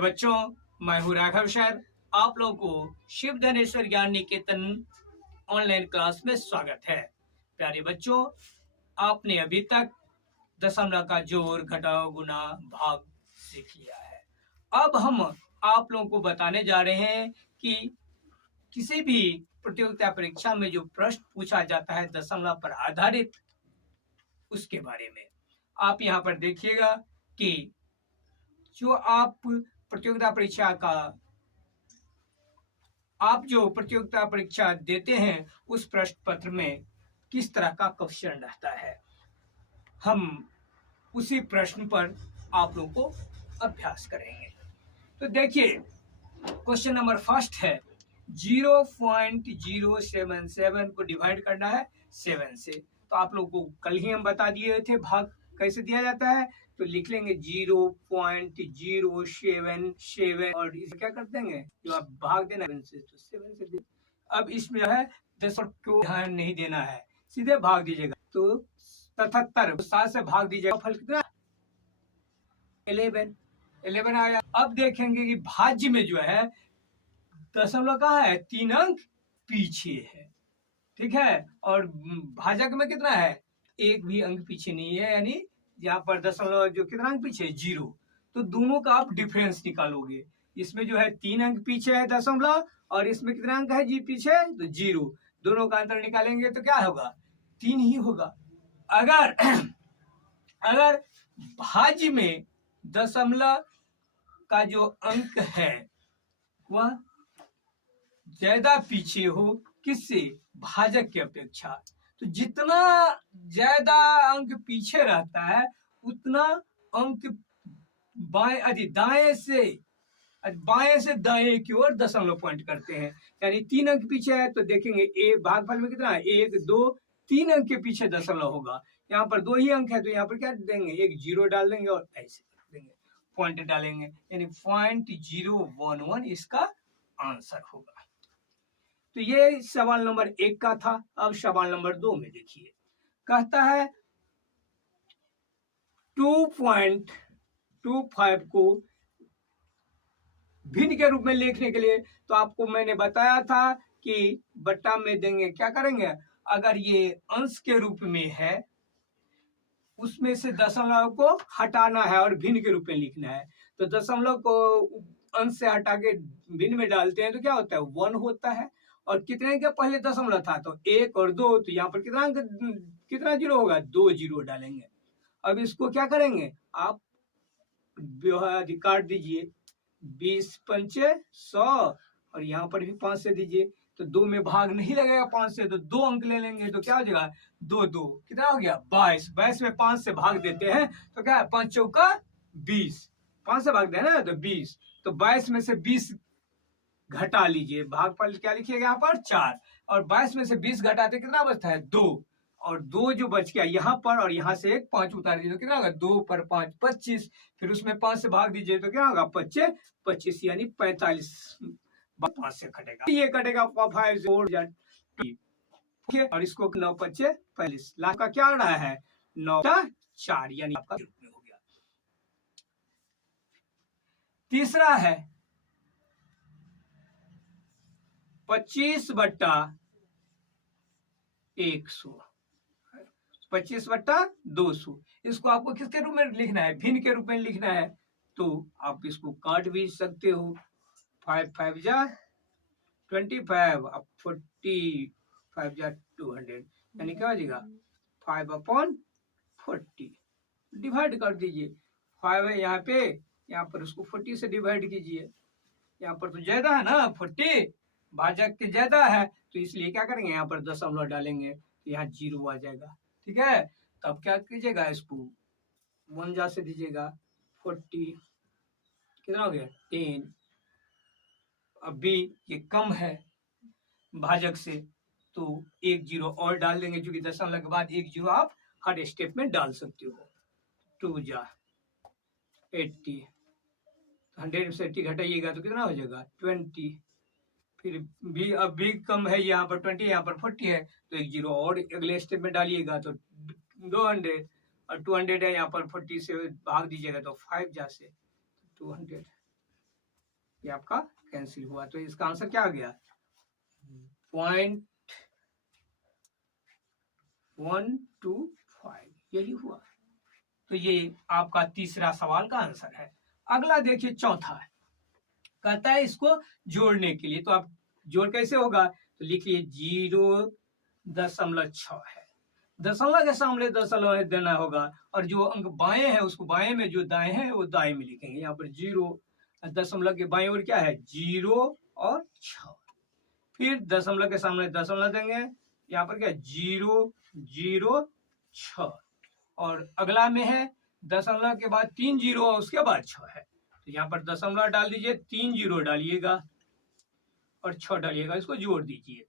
बच्चों, मैं हूँ राघव सर। आप लोगों को शिव धनेश्वर ज्ञान निकेतन ऑनलाइन क्लास में स्वागत है। प्यारे बच्चों, आपने अभी तक दशमलव का जोड़, घटाव, गुणा, भाग सीख लिया है। अब हम आप लोगों को बताने जा रहे हैं कि किसी भी प्रतियोगिता परीक्षा में जो प्रश्न पूछा जाता है दशमलव पर आधारित, उसके बारे में। आप यहाँ पर देखिएगा कि जो आप प्रतियोगिता परीक्षा देते हैं उस प्रश्न पत्र में किस तरह का क्वेश्चन रहता है, हम उसी प्रश्न पर आप लोगों को अभ्यास करेंगे। तो देखिए, क्वेश्चन नंबर फर्स्ट है 0.077 को डिवाइड करना है 7 से। तो आप लोगों को कल ही हम बता दिए थे भाग कैसे दिया जाता है। तो लिख लेंगे 0.077 और इसे क्या कर देंगे, जो आप भाग देना है 7 से, तो 7 से दे। अब इसमें है दशमलव को ध्यान नहीं देना है, सीधे भाग दीजिएगा। तो 77 7 से भाग दीजिएगा, फल कितना 11 आया। अब देखेंगे कि भाज्य में जो है दशमलव कहाँ है, 3 अंक पीछे है, ठीक है। और भाजक में कितना है, 1 भी अंक पीछे नहीं है, यानी यहाँ पर दशमलव जो कितना अंक पीछे है, 0। तो दोनों का आप डिफरेंस निकालोगे। इसमें जो है 3 अंक पीछे है दशमलव, और इसमें कितना अंक है जी पीछे, तो 0। दोनों का अंतर निकालेंगे तो क्या होगा, 3 ही होगा। अगर भाज्य में दशमलव का जो अंक है वह ज्यादा पीछे हो, किससे, भाजक की अपेक्षा, तो जितना ज्यादा अंक पीछे रहता है उतना अंक बाएं से दाएं की ओर दशमलव पॉइंट करते हैं। यानी 3 अंक पीछे है तो देखेंगे भागफल में कितना है, 1 2 3 अंक के पीछे दशमलव होगा। यहाँ पर 2 ही अंक है तो यहाँ पर क्या देंगे, एक 0 डाल देंगे और ऐसे देंगे, पॉइंट डालेंगे, यानी 0.011 इसका आंसर होगा। तो ये सवाल नंबर 1 का था। अब सवाल नंबर 2 में देखिए, कहता है 2.25 को भिन्न के रूप में लिखने के लिए, तो आपको मैंने बताया था कि बट्टा में देंगे, क्या करेंगे, अगर ये अंश के रूप में है उसमें से दशमलव को हटाना है और भिन्न के रूप में लिखना है। तो दशमलव को अंश से हटा के भिन्न में डालते हैं तो क्या होता है, 1 होता है। और कितने के पहले दशमलव था, तो 1 और 2, तो यहाँ पर कितना 0 होगा, 2 0 डालेंगे। अब इसको क्या करेंगे, आप काट दीजिए, 20 पंचे 100, और यहाँ पर भी 5 से दीजिए। तो 2 में भाग नहीं लगेगा 5 से, तो 2 अंक ले लेंगे, तो क्या हो जाएगा, 2 2 कितना हो गया, 22 में 5 से भाग देते हैं तो क्या है, 5 चौका 20, 5 से भाग देना तो 20, तो 22 में से 20 घटा लीजिए। भागफल क्या लिखिएगा यहाँ पर 4, और 22 में से 20 घटाते कितना बचता है, 2, और 2 जो बच गया यहाँ पर, और यहाँ से एक 5 उतार दीजिए तो कितना होगा, 2 पर 5 25, फिर उसमें 5 से भाग दीजिए तो क्या होगा, 25 यानी 45, 5 से कटेगा, ये कटेगा 5 और इसको 9 5 45, लाख का क्या आ रहा है, 9 4, यानी आपका हो गया। तीसरा है 25/100, 25/200। इसको आपको किसके रूप में लिखना है, भिन्न के रूप में लिखना है। तो आप इसको काट भी सकते हो, 5 5 जा 25, अब 45 जा 200, यानी क्या हो जाएगा 5/40, डिवाइड कर दीजिए। 5 है यहाँ पे, यहाँ पर उसको 40 से डिवाइड कीजिए। यहाँ पर तो ज्यादा है ना, 40 भाजक के ज्यादा है, तो इसलिए क्या करेंगे, यहाँ पर दशमलव डालेंगे तो यहाँ 0 आ जाएगा, ठीक है। तब क्या कीजिएगा, इसको 1 जा से दीजिएगा, 40 कितना हो गया 10। अब भी ये कम है भाजक से, तो 1 0 और डाल देंगे, क्योंकि दशमलव के बाद 1 0 आप हर स्टेप में डाल सकते हो। 2 जा 80, 100 से 80 घटाइएगा तो कितना हो जाएगा 20, फिर भी अब भी कम है, यहाँ पर 20, यहाँ पर 40 है, तो 1 0 और अगले स्टेप में डालिएगा तो 200, और 200 है, यहाँ पर 40 से भाग दीजिएगा तो 5 जा से 200, ये आपका कैंसिल हुआ, तो इसका आंसर क्या आ गया 0.125, यही हुआ। तो ये आपका तीसरा सवाल का आंसर है। अगला देखिए चौथा है, कहता है इसको जोड़ने के लिए, तो आप जोड़ कैसे होगा, तो लिखिए 0.6 है, दशमलव के सामने दशमलव देना होगा, और जो अंक बाएं है उसको बाएं में, जो दाएं है वो दाएं में लिखेंगे। यहाँ पर 0 दशमलव के बाएं और क्या है 0 और 6, फिर दशमलव के सामने दशमलव देंगे, यहाँ पर क्या 0.06, और अगला में है दशमलव के बाद 3 जीरो और उसके बाद 6 है, तो यहाँ पर दशमलव डाल दीजिए, 3 जीरो डालिएगा और 6 डालिएगा, इसको जोड़ दीजिए।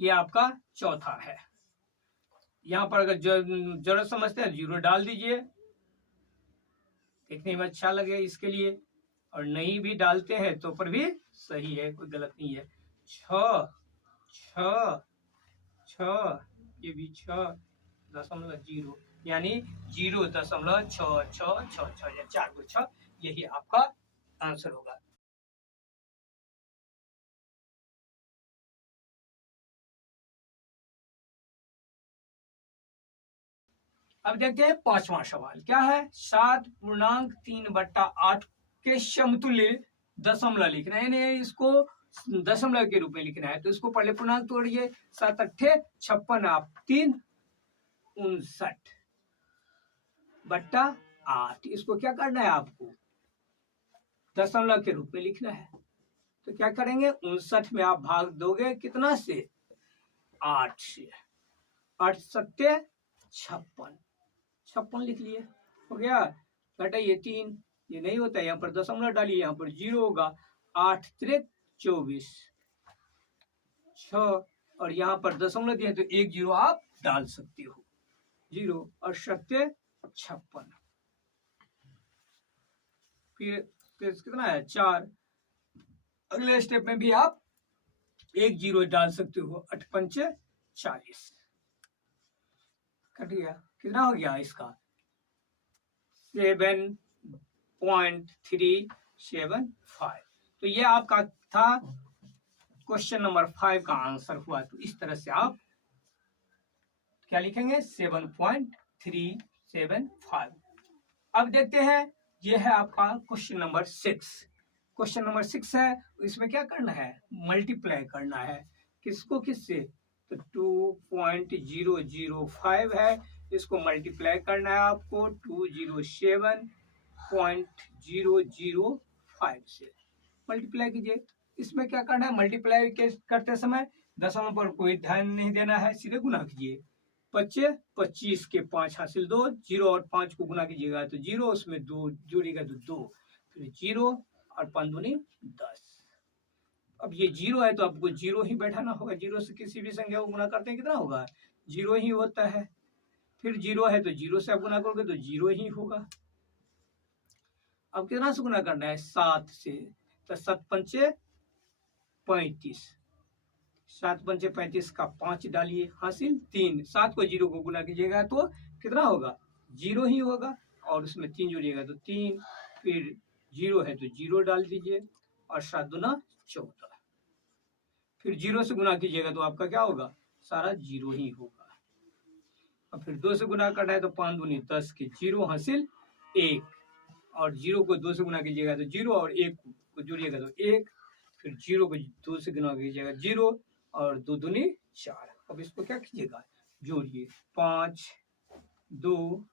ये आपका चौथा है। यहाँ पर अगर जरूरत समझते हैं 0 डाल दीजिए, देखने में अच्छा लगे इसके लिए, और नहीं भी डालते हैं तो पर भी सही है, कोई गलत नहीं है। 6 6 6, ये भी 6.0, यानी 0.6666 या 4 को 6, यही आपका आंसर होगा। अब देखते हैं पांचवा सवाल क्या है, 7.3/8 के समतुल्य दशमलव लिखना है, यानी इसको दशमलव के रूप में लिखना है। तो इसको पहले पूर्णांक तोड़िए, 7 अट्ठे 56, आप 3 59/8, इसको क्या करना है आपको दशमलव के रूप में लिखना है। तो क्या करेंगे 59 में आप भाग दोगे कितना से 8 से, 8 सत्ते 56 लिख लिए, हो गया। घटाइए 3, ये नहीं होता है, यहाँ पर दशमलव डालिए, यहाँ पर 0 होगा, 8 त्रिक 24 6, और यहाँ पर दशमलव दिया तो 1 0 आप डाल सकते हो, 0 और 7 56, फिर कितना है 4। अगले स्टेप में भी आप 1 0 डाल सकते हो, 8 पंचे 40, कट गया। कितना हो गया इसका 7.375। तो ये आपका था क्वेश्चन नंबर 5 का आंसर हुआ। तो इस तरह से आप क्या लिखेंगे 7.375। अब देखते हैं, ये है आपका क्वेश्चन नंबर 6। क्वेश्चन नंबर 6 है, इसमें क्या करना है मल्टीप्लाई करना है, किसको किससे, तो 2.005 है, इसको मल्टीप्लाई करना है आपको 207.005 से, मल्टीप्लाई कीजिए। इसमें क्या करना है मल्टीप्लाई करते समय दशमलव पर कोई ध्यान नहीं देना है, सीधे गुना कीजिए। 25 25 के 5 हासिल 2, 0 और 5 को गुना कीजिएगा तो 0, उसमें 2 जोड़िएगा तो 2, फिर 0 और 5 दूनी 10। अब ये 0 है तो आपको 0 ही बैठाना होगा, 0 से किसी भी संख्या को गुना करते हैं कितना होगा 0 ही होता है। फिर 0 है तो 0 से आप गुना करोगे तो 0 ही होगा। अब कितना से गुना करना है 7 से, तो 7 पंचे 35, 7 पंचे 35 का 5 डालिए हासिल 3, 7 को 0 को गुना कीजिएगा तो कितना होगा 0 ही होगा, और उसमें 3 जोड़िएगा तो 3, फिर 0 है तो 0 डाल दीजिए, और 7 दूना 14, फिर 0 से गुना कीजिएगा तो आपका क्या होगा सारा 0 ही होगा। और फिर 2 से गुना करना है तो 5 दूनी 10 के 0 हासिल 1, और 0 को 2 से गुना कीजिएगा तो 0, और 1 को जोड़िएगा तो 1, फिर 0 को 2 से गुना कीजिएगा 0, और 2 दूनी 4। अब इसको क्या कीजिएगा जोड़िए 5 2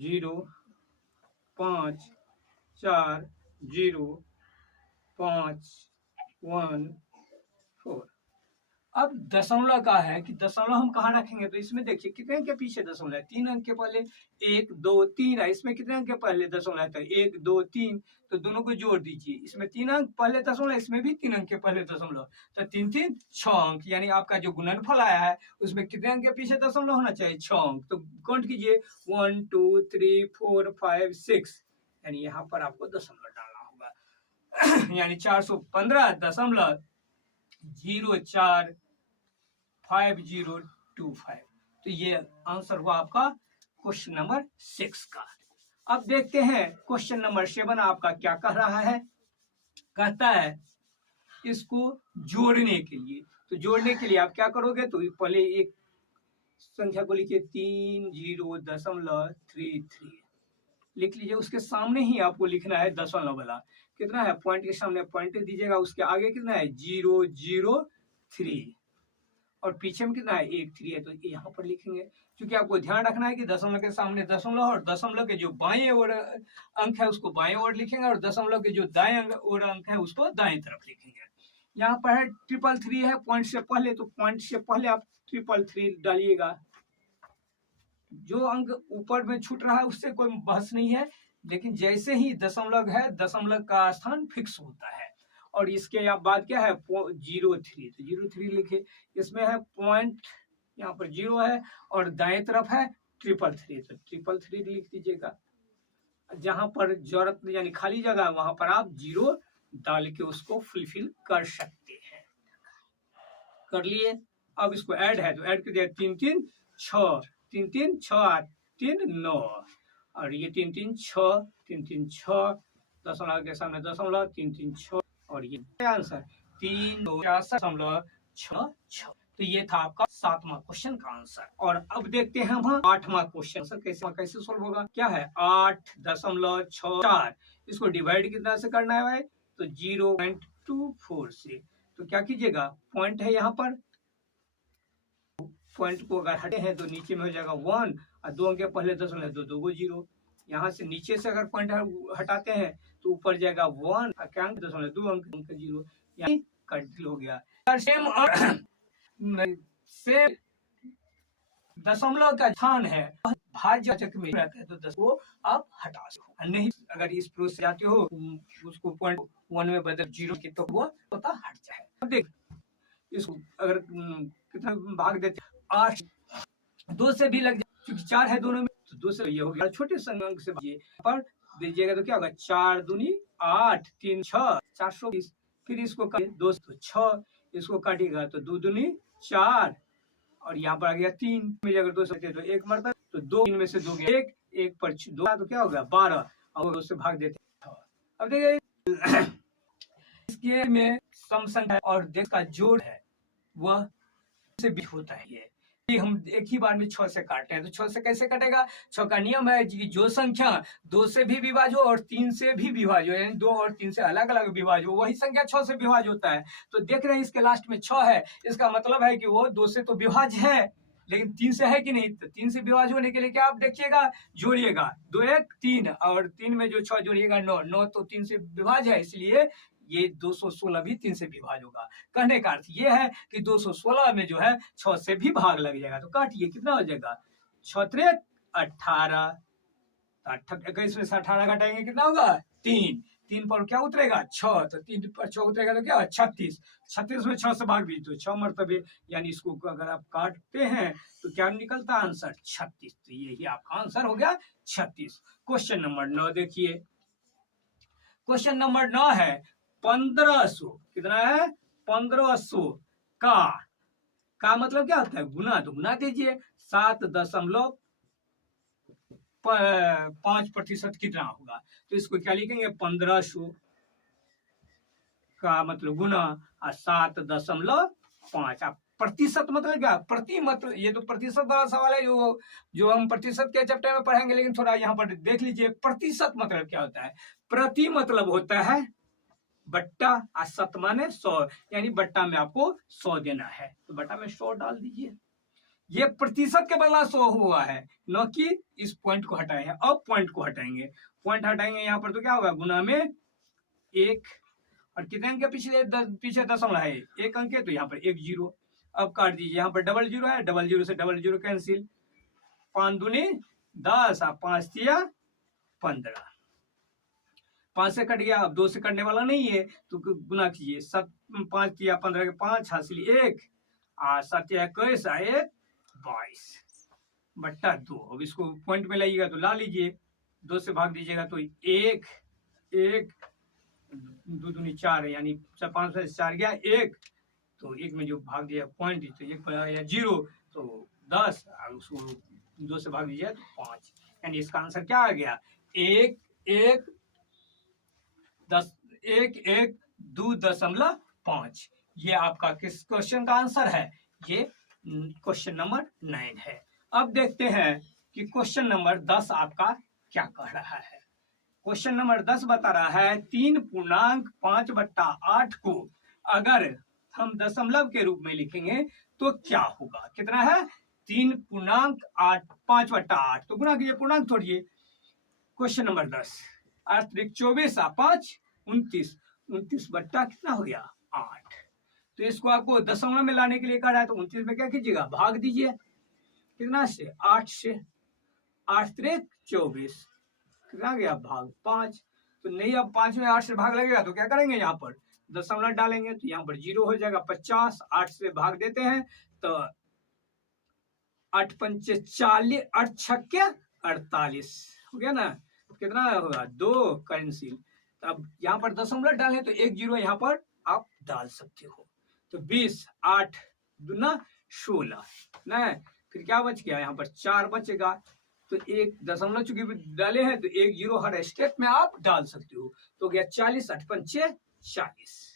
0 5 4 0 5 1 4। अब दशमलव का है कि दशमलव हम कहाँ रखेंगे, तो इसमें देखिए कितने अंक के पीछे दशमलव है 3 अंक के पहले 1 2 3 है, इसमें कितने अंक के पहले दशमलव है तो 1 2 3, तो दोनों को जोड़ दीजिए, इसमें 3 अंक पहले दशमलव, इसमें भी 3 अंक के पहले दशमलव, तो 3 3 6 अंक, यानी आपका जो गुणनफल आया है उसमें कितने अंक के पीछे दशमलव होना चाहिए 6 अंक। तो काउंट कीजिए 1 2 3 4 5 6, यानी यहाँ पर आपको दशमलव डालना होगा, यानी 415.045025। तो ये आंसर हुआ आपका क्वेश्चन नंबर 6 का। अब देखते हैं क्वेश्चन नंबर 7 आपका क्या कह रहा है। कहता है इसको जोड़ने के लिए। तो जोड़ने के लिए आप क्या करोगे, तो पहले एक संख्या को लिखिए 30.33 लिख लीजिए। उसके सामने ही आपको लिखना है दशमलव वाला, कितना है, पॉइंट के सामने पॉइंट दीजिएगा, उसके आगे कितना है 003 और पीछे में कितना है 13 है, तो यहाँ पर लिखेंगे। क्योंकि आपको ध्यान रखना है कि दशमलव के सामने दशमलव और दशमलव के जो बाएं ओर अंक है उसको बाएं ओर लिखेंगे और दशमलव के जो दाएं ओर अंक है उसको दाएं तरफ लिखेंगे। यहाँ पर है 333 है पॉइंट से पहले, तो पॉइंट से पहले आप 333 डालिएगा। जो अंक ऊपर में छूट रहा है उससे कोई बहस नहीं है, लेकिन जैसे ही दशमलव है दशमलव का स्थान फिक्स होता है। और इसके बाद क्या है 03, तो 03 लिखे। इसमें है पॉइंट, यहाँ पर 0 है और दाएं तरफ है 333, तो 333 लिख दीजिएगा। जहां पर जरूरत यानी खाली जगह वहां पर आप 0 डाल के उसको फुलफिल कर सकते हैं। कर लिए। अब इसको ऐड है तो ऐड कर दिया 3 3 6 3 3 6 3 9 और ये 3 3 6 3 3 6 दशमलव के सामने दशमलव 3 3 6 और ये आंसर 3.66। तो ये था आपका 7वां क्वेश्चन का आंसर। और अब देखते हैं हम 8वां क्वेश्चन आंसर कैसे सोल्व होगा। क्या है 8.64, इसको डिवाइड कितना से करना है भाई, तो 0.24 से। तो क्या कीजिएगा, पॉइंट है यहाँ पर, पॉइंट को अगर हटे हैं तो नीचे में हो जाएगा 1 और 2 अंक पहले दशमलव 2 2 0। यहाँ से नीचे से अगर पॉइंट हटाते हैं तो ऊपर जाएगा 1 और क्या अंक दशमलव 2 अंक 0, यानी कैंसिल हो गया। सेम दशमलव का स्थान है भाज्यवाचक में रहता है तो 10 को आप हटा सकते, नहीं अगर इस प्रोसेस से जाते हो उसको पॉइंट 1 में बदल 0 के तो वो होता हट जाए। अब देख इसको अगर कितना भाग देते 8, 2 से भी लग जाए क्योंकि 4 है दोनों में, तो 2 से ये हो गया। छोटे अंक से पर दीजिएगा तो क्या होगा 4 दूनी 8 3 6 420। फिर इसको 2 तो 6, इसको काटिएगा तो 2 दूनी 4 और यहाँ पर आ गया 3 में अगर 2 से तो 1 मरता, तो 2 3 में से 2 गया 1 पर 2 तो क्या होगा 12 और 2 से भाग देते। अब देखिए इसके में सम संख्या और देश का जोड़ है वह से भी होता है। ये हम एक ही बार में 6 से काटते हैं, तो 6 से कैसे कटेगा, 6 का नियम है कि जो संख्या 2 से भी विभाज्य हो और 3 से भी विभाज्य हो, यानी 2 और 3 से अलग अलग विभाज्य हो, वही संख्या 6 से विभाज्य होता है। तो देख रहे हैं इसके लास्ट में 6 है, इसका मतलब है कि वो 2 से तो विभाज्य है लेकिन 3 से है कि नहीं। तो 3 से विभाज्य होने के लिए क्या आप देखिएगा, जोड़िएगा 2 1 3 और 3 में जो 6 जोड़िएगा 9, 9 तो 3 से विभाज्य है, इसलिए ये 216 भी 3 से विभाज्य होगा। कहने का अर्थ ये है कि 216 में जो है 6 से भी भाग लग जाएगा। तो काटिए कितना हो जाएगा 6 3 18, 21 में से 18 घटाएंगे कितना होगा 3, 3 पर क्या उतरेगा 6, तो 3 पर 6 उतरेगा तो क्या 36, 36 में 6 से भाग भी तो 6 मरतबे, यानी इसको अगर आप काटते हैं तो क्या निकलता है आंसर 36। तो यही आपका आंसर हो गया 36। क्वेश्चन नंबर 9 देखिए। क्वेश्चन नंबर 9 है 1500, कितना है 1500 का मतलब क्या होता है गुना, तो गुना दीजिए 7.5% कितना होगा, तो इसको क्या लिखेंगे 1500 का मतलब गुना और 7.5। आप प्रतिशत मतलब क्या, प्रति मतलब ये तो प्रतिशत वाला सवाल है जो हम प्रतिशत के चैप्टर में पढ़ेंगे, लेकिन थोड़ा यहाँ पर देख लीजिए प्रतिशत मतलब क्या होता है। प्रति मतलब होता है बट्टा और शत माने 100, यानी बट्टा में आपको 100 देना है, तो बट्टा में 100 डाल दीजिए। ये प्रतिशत के बदला 100 हुआ है, न कि इस पॉइंट को हटाए हैं। अब पॉइंट को हटाएंगे, पॉइंट हटाएंगे यहाँ पर तो क्या होगा गुना में 1 और कितने अंक पिछले पीछे दशमलव है 1 अंक है, तो यहाँ पर 1 0। अब काट दीजिए, यहाँ पर डबल 0 है, डबल 0 से डबल 0 कैंसिल, 5 दूनी 10 और 5 तिया 15, 5 से कट गया, अब 2 से कटने वाला नहीं है तो गुना कीजिए, 5 तिया 15 के 5 हासिल 1 और 7 तिया 21 आए 22 बट्टा 2। अब इसको पॉइंट में लाइएगा तो ला लीजिए, 2 से भाग दीजिएगा तो 1 1 2 दूनी 4 है, यानी 5 से 4 गया 1, तो 1 में जो भाग दिया पॉइंट तो 1 पर आया 0, तो 10 और उसको 2 से भाग दीजिए तो 5, यानी इसका आंसर क्या आ गया 1 1 10 1 1 2.5। ये आपका किस क्वेश्चन का आंसर है? ये क्वेश्चन नंबर 9 है। अब देखते हैं कि क्वेश्चन नंबर 10 आपका क्या कह रहा है। क्वेश्चन नंबर 10 बता रहा है 3.5/8 को अगर हम दशमलव के रूप में लिखेंगे तो क्या होगा? कितना है? 3.5/8 तो गुना कीजिए, पूर्णांक छोड़िए। क्वेश्चन नंबर 10 8 24 5 29, 29 बट्टा कितना हो गया? 8। तो इसको आपको दशमलव में लाने के लिए कह रहा है, तो 29 में क्या कीजिएगा? भाग दीजिए। कितना से? 8 से। 8 3 24 कितना गया? भाग 5। तो नहीं, अब 5 में 8 से भाग लगेगा तो क्या करेंगे? यहाँ पर दशमलव डालेंगे तो यहाँ पर 0 हो जाएगा। 50 8 से भाग देते हैं तो 8 पंचे 40, 8 छक्के 48 हो गया ना? कितना होगा? 2 कैंसिल। अब यहाँ पर दशमलव डालें तो 1 0 यहाँ पर आप डाल सकते हो। तो 20 8 दूना 16 ना, फिर क्या बच गया? यहाँ पर 4 बचेगा। तो एक दशमलव चूंकि डाले हैं तो 1 0 हर स्टेप में आप डाल सकते हो। तो गया 40 8 पंचे 40।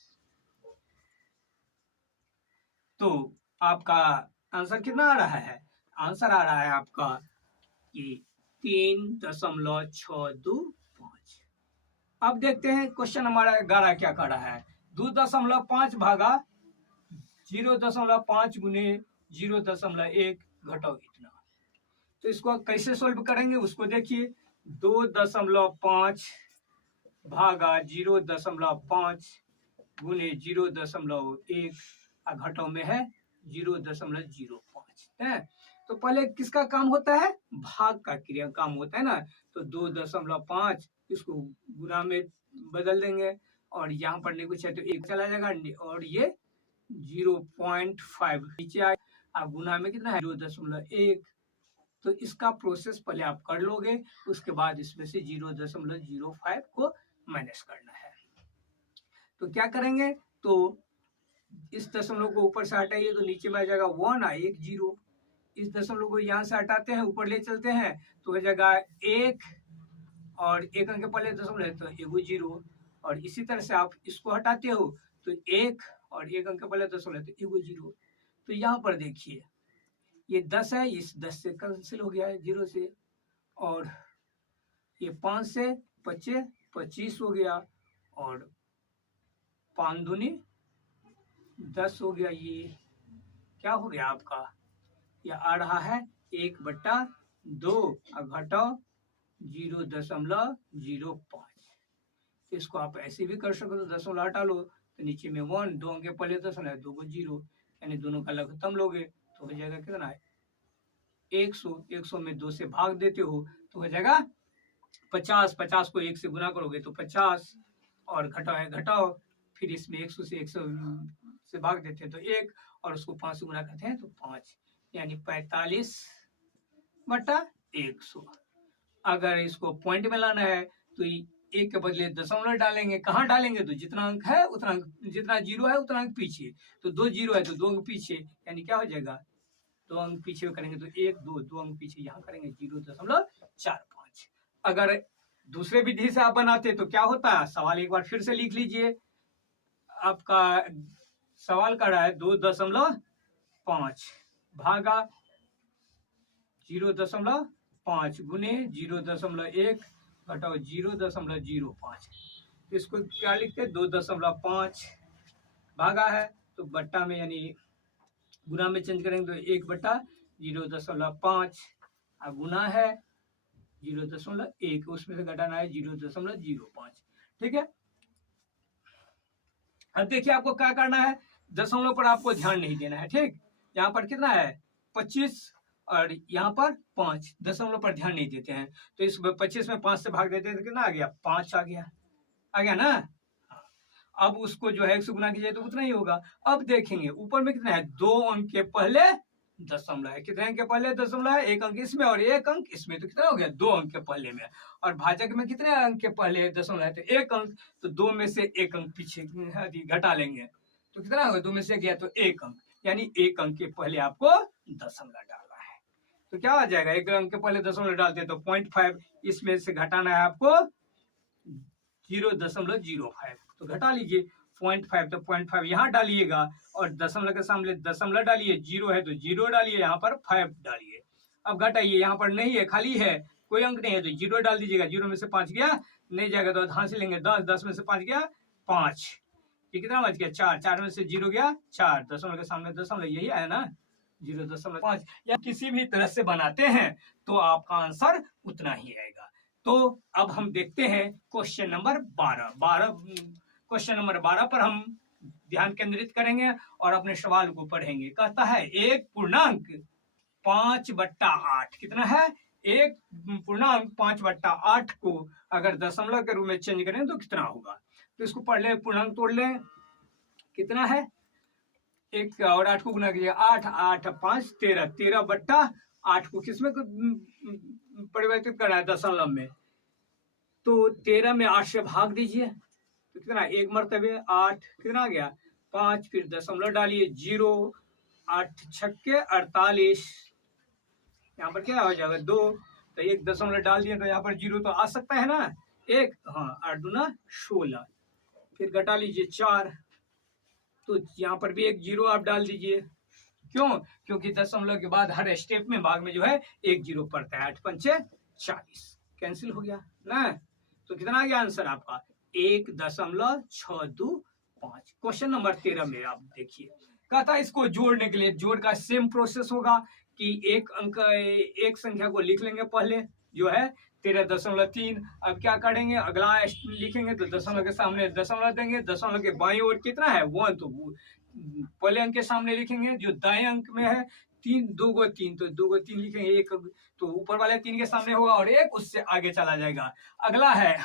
तो आपका आंसर कितना आ रहा है? आंसर आ रहा है आपका कि 3.625। अब देखते हैं क्वेश्चन नंबर 11 क्या कर रहा है। 2.5 भागा 0.5 गुने 0.1 घटाओ इतना। तो इसको कैसे सोल्व करेंगे उसको देखिए। 2.5 भागा 0.5 गुने 0.1 घटाओ में है 0.05 है। तो पहले किसका काम होता है? भाग का क्रिया काम होता है ना। तो 2.5 इसको गुना में बदल देंगे और यहाँ पढ़ने कुछ है तो 1 चला जाएगा और ये 0.5 नीचे आए। अब गुना में कितना है? 0.1। तो इसका प्रोसेस पहले आप कर लोगे, उसके बाद इसमें से 0.05 को माइनस करना है। तो क्या करेंगे? तो इस दशमलव को ऊपर से हटाइए तो नीचे में आ जाएगा 1 1 0। इस दशमलव को यहाँ से हटाते हैं, ऊपर ले चलते हैं तो हो जाएगा 1 और 1 अंक के पहले दशमलव है तो 1 0। और इसी तरह से आप इसको हटाते हो तो 1 और 1 अंक के पहले दशमलव है तो 1 0। तो यहाँ पर देखिए ये 10 है, इस 10 से कैंसिल हो गया है 0 से, और ये 5 से 25 हो गया और 5 दूनी 10 हो गया। ये क्या हो गया आपका? ये आ रहा है 1/2 घटाओ 0.05। इसको आप ऐसे भी कर सकते हो, दशमलव हटा लो तो नीचे में 1, 2 अंक के पहले दशमलव 2 को 0, यानी दोनों का लघुत्तम लोगे तो हो जाएगा कितना है? 100। 100 में 2 से भाग देते हो तो हो जाएगा 50। 50 को 1 से गुना करोगे तो 50 और घटाओ फिर इसमें 100 से 100 से भाग देते हैं तो 1 और उसको 5 से गुना करते हैं तो 5, यानी 45/100। अगर इसको पॉइंट में लाना है तो 1 के बदले दशमलव डालेंगे। कहाँ डालेंगे? तो जितना अंक है उतना अंक, जितना 0 है उतना अंक पीछे। तो 2 0 है तो 2 अंक पीछे, यानी क्या हो जाएगा? 2 अंक पीछे करेंगे तो 1 2 अंक पीछे यहाँ करेंगे 0.45। अगर दूसरे विधि से आप बनाते तो क्या होता है? सवाल एक बार फिर से लिख लीजिए। आपका सवाल कर रहा है 2.5 भागा 0.5 गुने 0.1 घटाओ 0.05। इसको क्या लिखते हैं? 2.5 भागा है तो बट्टा में यानी गुना में चेंज करेंगे तो 1/0.5 गुना है 0.1, उसमें से घटाना है 0.05। ठीक है। अब देखिए आपको क्या करना है, दशमलव पर आपको ध्यान नहीं देना है। ठीक, यहाँ पर कितना है? 25 और यहाँ पर 5, दशमलव पर ध्यान नहीं देते हैं। तो इस 25 में 5 से भाग देते हैं तो कितना आ गया? 5 आ गया ना। अब उसको जो है 1 से गुना कीजिए तो उतना ही होगा। अब देखेंगे ऊपर में कितना है? 2 अंक के पहले दशमलव है। कितने अंक के पहले दशमलव है? 1 अंक इसमें और 1 अंक इसमें, तो कितना हो गया? 2 अंक के पहले में। और भाजक में कितने अंक के पहले दशमलव है? तो 1 अंक, तो 2 में से 1 अंक पीछे घटा लेंगे तो कितना होगा? 2 में से गया तो 1 अंक, यानी 1 अंक के पहले आपको दशमलव डालना है। तो क्या आ जाएगा? 1 अंक के पहले दशमलव डालते तो 0.5, इसमें से घटाना है आपको 0.05, तो घटा लीजिए। 0.5, तो 0.5 यहाँ डालिएगा और दशमलव के सामने दशमलव डालिए, 0 है तो 0 डालिए, यहाँ पर 5 डालिए। अब घटाइए, यहाँ पर नहीं है, खाली है, कोई अंक नहीं है तो 0 डाल दीजिएगा। 0 में से 5 गया, नहीं जाएगा तो हाँ से लेंगे 10, 10 में से 5 गया 5, ये कितना बच गया 4, 4 में से 0 गया 4, दशमलव के सामने दशमलव, यही आया ना 0.5। या किसी भी तरह से बनाते हैं तो आपका आंसर उतना ही आएगा। तो अब हम देखते हैं क्वेश्चन नंबर 12। क्वेश्चन नंबर 12 पर हम ध्यान केंद्रित करेंगे और अपने सवाल को पढ़ेंगे। कहता है 1.5/8 कितना है, 1.5/8 को अगर दशमलव के रूप में चेंज करें तो कितना होगा। तो इसको पढ़ ले, पूर्णांक तोड़ लें, कितना है 1 और 8 को गुना कीजिए, 8 8 5 13, 13/8 को किसमें परिवर्तित करना है, दशमलव में। तो 13 में 8 से भाग दीजिए तो कितना, 1 मरतबे 8, कितना आ गया 5, फिर दशमलव डालिए 0, 8 छक्के 48, यहाँ पर क्या हो जाएगा 2, तो 1 दशमलव डाल दिए तो यहाँ पर 0 तो आ सकता है ना, 1, हाँ 8 दूना 16, फिर घटा लीजिए 4, तो यहाँ पर भी 1 0 आप डाल दीजिए। क्यों, क्योंकि दशमलव के बाद हर स्टेप में भाग में जो है 1 0 पड़ता है। 8 पंचे 40, कैंसिल हो गया ना, तो कितना आ गया आंसर आपका 1.625। क्वेश्चन नंबर 13 में आप देखिए, कहता है इसको जोड़ने के लिए जोड़ का सेम प्रोसेस होगा कि एक संख्या को लिख लेंगे पहले जो है 13.3। अब क्या करेंगे, अगला लिखेंगे तो दशमलव के सामने दशमलव देंगे, दशमलव के बाईं ओर कितना है 1, तो पहले अंक के सामने लिखेंगे, जो दाएं अंक में है 3, 2 को 3, तो 2 को 3 लिखेंगे, 1 तो ऊपर वाले 3 के सामने होगा और 1 उससे आगे चला जाएगा। अगला है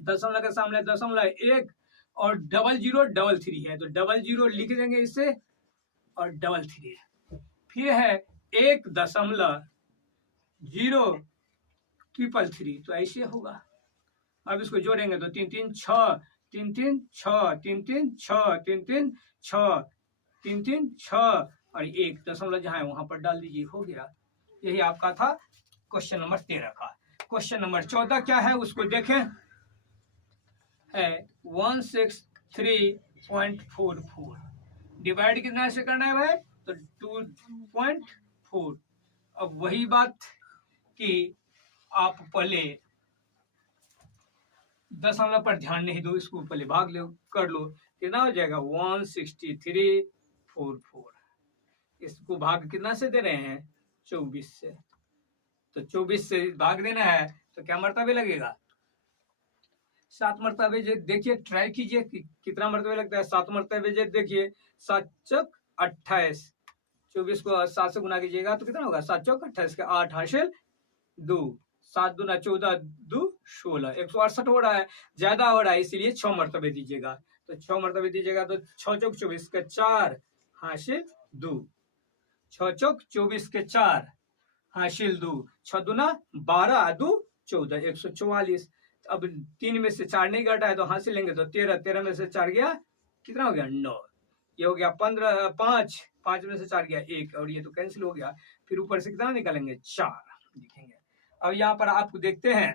दशमलव के सामने दशमलव 1 और 0033 है तो 00 लिख देंगे इससे और 33, फिर है 1.033 तो ऐसे होगा। अब इसको जोड़ेंगे तो 3 3 6, 3 3 6, 3 3 6, 3 3 6, 3 3 6 और 1 दशमलव जहां है वहां पर डाल दीजिए, हो गया। यही आपका था क्वेश्चन नंबर 13 का। क्वेश्चन नंबर 14 क्या है उसको देखें, है 163.44, डिवाइड कितना से करना है भाई, तो 2.4। अब वही बात कि आप पहले दशमलव पर ध्यान नहीं दो, इसको पहले भाग लो कर लो, कितना हो जाएगा 163.44। इसको भाग कितना से दे रहे हैं 24 से, तो 24 से भाग देना है तो क्या मरतबे लगेगा 7 मरतबे। देखिए ट्राई कीजिए कितना मरतबे लगता है 7 मरतबे। देखिए 7 चौक 28, 24 को 7 से गुना कीजिएगा तो कितना होगा 7 चौक 28 के 8 हासिल 2, 7 दूना 14, 2 16, 168 हो रहा है, ज्यादा हो रहा है इसीलिए 6 मरतबे दीजिएगा। तो 6 मरतबे दीजिएगा तो 6 चौक 24 के 4 हासिल 2, 6 चौक 24 के 4 हासिल 2, 6 दूना 12, 2 14, 144। अब 3 में से 4 नहीं घटा है तो हासिल लेंगे तो 13, 13 में से 4 गया कितना हो गया 9, ये हो गया 15, 5, 5 में से 4 गया 1 और ये तो कैंसिल हो गया। फिर ऊपर से कितना निकालेंगे 4 लिखेंगे। अब यहाँ पर आपको देखते हैं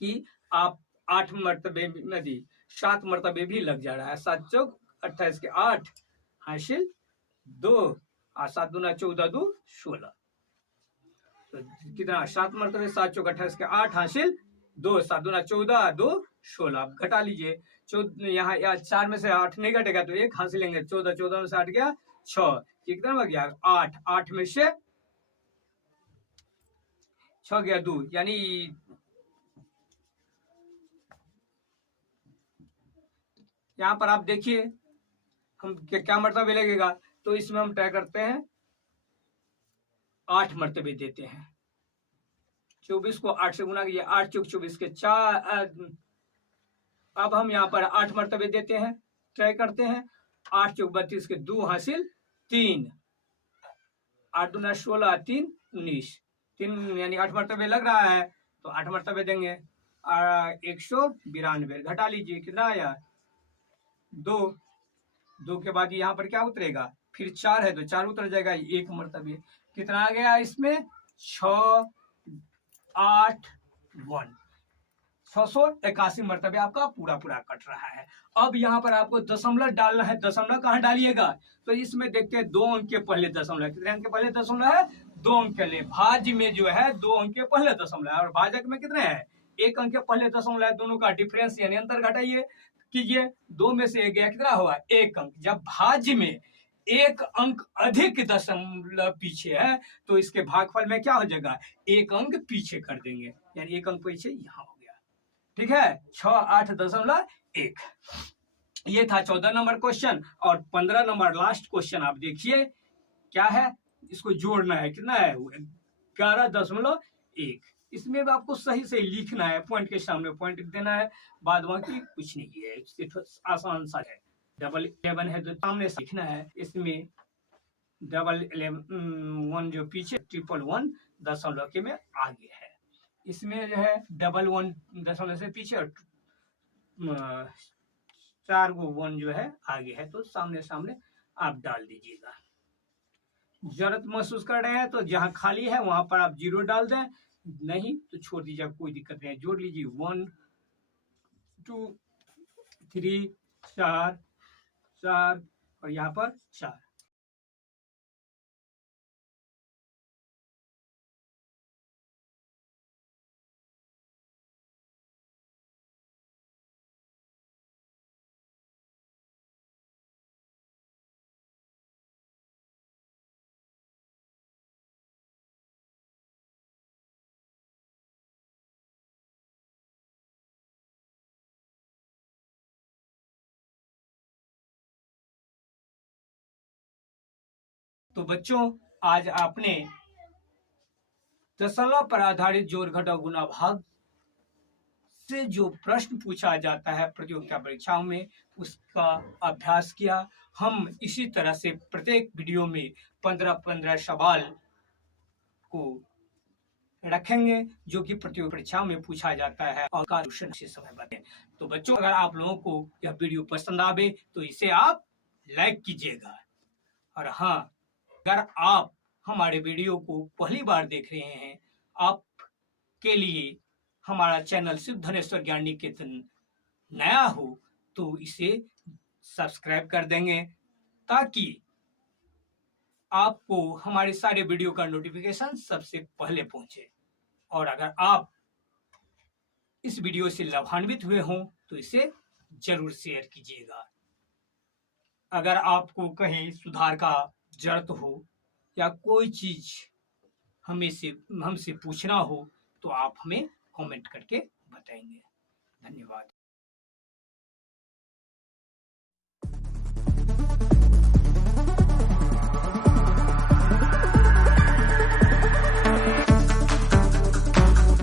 कि आप 8 मरतबे नहीं 7 मरतबे भी लग जा रहा है। 7 चौक 28 के 8 हासिल 2 और 7 दूना 14, 2 16, तो कितना 7 मरतबे 7 चौक 28 के 8 हासिल 2, 7 दूना 14, 2 16। आप घटा लीजिए, यहाँ 4 में से 8 नहीं घटेगा तो 1 हासिल लेंगे, 14, 14 में से 8 गया 6, कितना हो गया 8, 8 में से 6 गया 2, यानी यहाँ पर आप देखिए हम क्या मरतबे लगेगा, तो इसमें हम ट्राई करते हैं 8 मरतबे देते हैं। 24 को 8 से गुना कीजिए, 8 चौक 24 के 4। अब हम यहाँ पर 8 मरतबे देते हैं, ट्राई करते हैं 8 चौक 32 के 2 हासिल 3, 8 दूना 16, 3 19, 3 यानी 8 मरतबे लग रहा है तो 8 मरतबे देंगे। 192 घटा लीजिए कितना आया 2, 2 के बाद यहाँ पर क्या उतरेगा, फिर 4 है तो 4 उतर जाएगा 1 मरतबे। कितना आ गया इसमें 6 8 1, 681 मरतबे आपका पूरा पूरा कट रहा है। अब यहाँ पर आपको दशमलव डालना है। दशमलव कहाँ डालिएगा? तो इसमें देखते हैं 2 अंक के पहले दशमलव। कितने अंक के पहले दशमलव है? 2 अंक के लिए। भाज्य में जो है 2 अंक के पहले दशमलव है और भाजक में कितने हैं? 1 अंक के पहले दशमलव है। दोनों का डिफरेंस यानी अंतर घटाइए कीजिए। 2 में से 1 गया, कितना हुआ? 1 अंक। जब भाज्य में 1 अंक अधिक दशमलव पीछे है तो इसके भागफल में क्या हो जाएगा? 1 अंक पीछे कर देंगे, यानी 1 अंक पीछे यहाँ हो गया। ठीक है, 68.1। ये था 14 नंबर क्वेश्चन। और 15 नंबर लास्ट क्वेश्चन आप देखिए क्या है। इसको जोड़ना है, कितना है? 11.1। इसमें भी आपको सही से लिखना है, पॉइंट के सामने पॉइंट देना है, बाद बाकी कुछ नहीं है, सिर्फ आसान सा है। डबल 11 है तो सामने से लिखना है। इसमें डबल 1 जो पीछे, 111 दशमलव के में आगे है। इसमें जो है 11 दशमलव से पीछे और 4 गो 1 जो है आगे है, तो सामने सामने आप डाल दीजिएगा। जरूरत महसूस कर रहे हैं तो जहां खाली है वहां पर आप 0 डाल दें, नहीं तो छोड़ दीजिए, कोई दिक्कत नहीं है। जोड़ लीजिए 1 2 3 4 4 और यहाँ पर 4। तो बच्चों, आज आपने दशमलव पर आधारित जोड़ घटाव गुणा भाग से जो प्रश्न पूछा जाता है प्रतियोगिता परीक्षाओं में, उसका अभ्यास किया। हम इसी तरह से प्रत्येक वीडियो में 15-15 सवाल को रखेंगे जो कि प्रतियोगिता परीक्षाओं में पूछा जाता है और का सॉल्यूशन इसी समय बताएं। तो बच्चों, अगर आप लोगों को यह वीडियो पसंद आवे तो इसे आप लाइक कीजिएगा। और हाँ, अगर आप हमारे वीडियो को पहली बार देख रहे हैं, आपके लिए हमारा चैनल शिव धनेश्वर ज्ञान निकेतन नया हो तो इसे सब्सक्राइब कर देंगे ताकि आपको हमारे सारे वीडियो का नोटिफिकेशन सबसे पहले पहुंचे। और अगर आप इस वीडियो से लाभान्वित हुए हों तो इसे जरूर शेयर कीजिएगा। अगर आपको कहीं सुधार का जरूरत हो या कोई चीज हमसे पूछना हो तो आप हमें कमेंट करके बताएंगे। धन्यवाद।